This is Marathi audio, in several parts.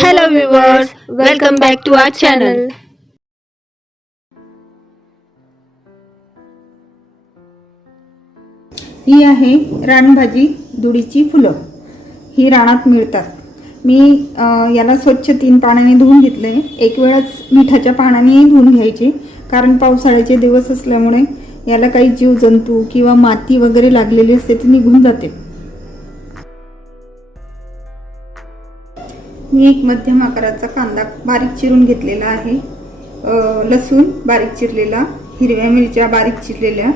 Hello viewers, welcome back to our channel. ही आहे रानभाजी दुडीची फुलं. ही रानात मिळतात. मी याला स्वच्छ 3 पाण्याने धुवून घेतले. एक वेळच मिठाच्या पाण्याने धुवून घ्यायचे, कारण पावसाळ्याचे दिवस असल्यामुळे याला काही जीवजंतू किंवा माती वगैरे लागलेली असते ती निघून जाते. मी एक मध्यम आकाराचा कांदा बारीक चिरून घेतलेला आहे. लसूण बारीक चिरलेला, हिरव्या मिरच्या बारीक चिरलेल्या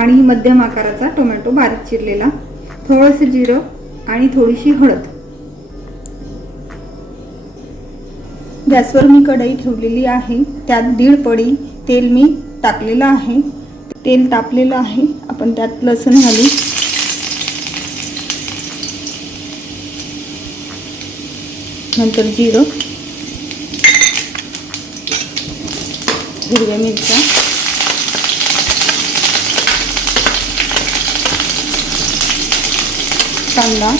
आणि मध्यम आकाराचा टोमॅटो बारीक चिरलेला, थोडंसं जिरं आणि थोडीशी हळद. गॅसवर मी कढई ठेवलेली आहे. त्यात 1.5 पडी तेल मी टाकलेलं आहे. तेल तापलेलं आहे. आपण त्यात लसूण घालू. नंतर जिरं, हिरव्या मिरच्या, कांदा,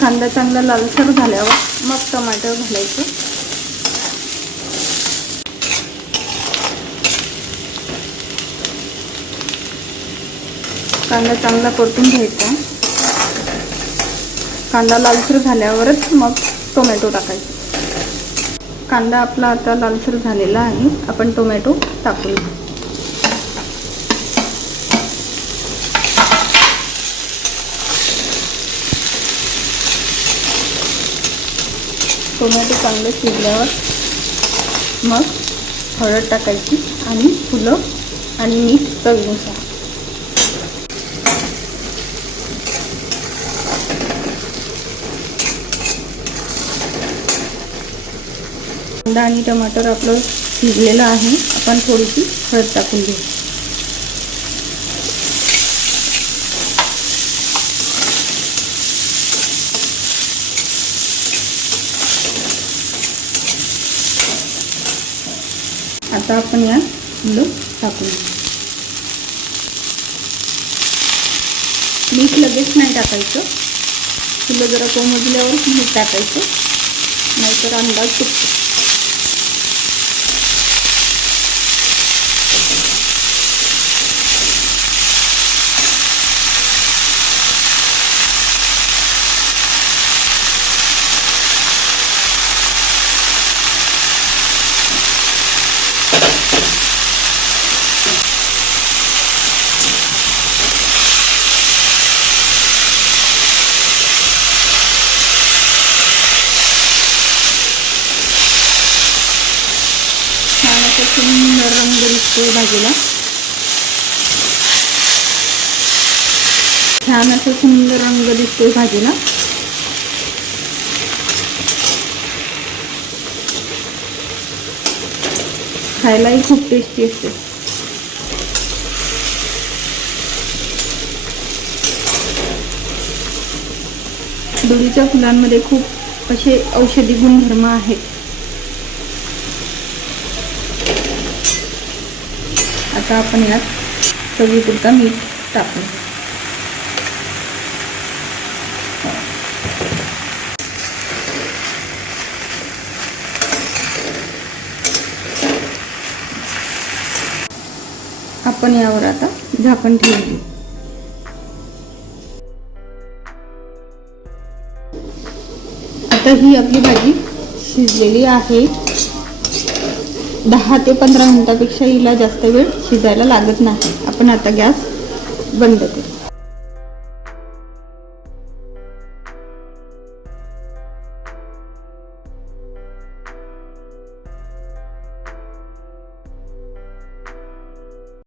कांदा चांगला लालसर झाल्यावर मग टोमॅटो घालायचं. कांदा चांगला परतून घ्यायचा. कांदा लालसर झाल्यावरच मग टोमॅटो टाकायचा. कांदा आपला आता लालसर झालेला आहे. आपण टोमॅटो टाकूया. टोमॅटो चांगलं शिजल्यावर मग हळद टाकायची आणि फुलं आणि मीठ चवीनुसार. कांदा आणि टमाटर आपलं शिजलेलं आहे. आपण थोडीशी हळद टाकून घेऊ. आता आपण या फुलं टाकून घेऊ. मीठ लगेच नाही टाकायचं. फुलं जरा कोमजल्यावर मीठ टाकायचं, नाहीतर अंदाज चुकतो. सुंदर रंग दिसतोय भाजीला. छान असं सुंदर रंग दिसतोय भाजीला. खायलाही खूप टेस्टी असते. दुडीच्या फुलांमध्ये खूप असे औषधी गुणधर्म आहेत. आता आपण यात चवीपुरता मीठ टाकू. आपण यावर आता झाकण ठेवू. आता ही आपली भाजी शिजलेली आहे. 10 ते 15 मिनिटापेक्षा हिला जास्त वेळ शिजायला लागत नाही. आपण आता गॅस बंद करू.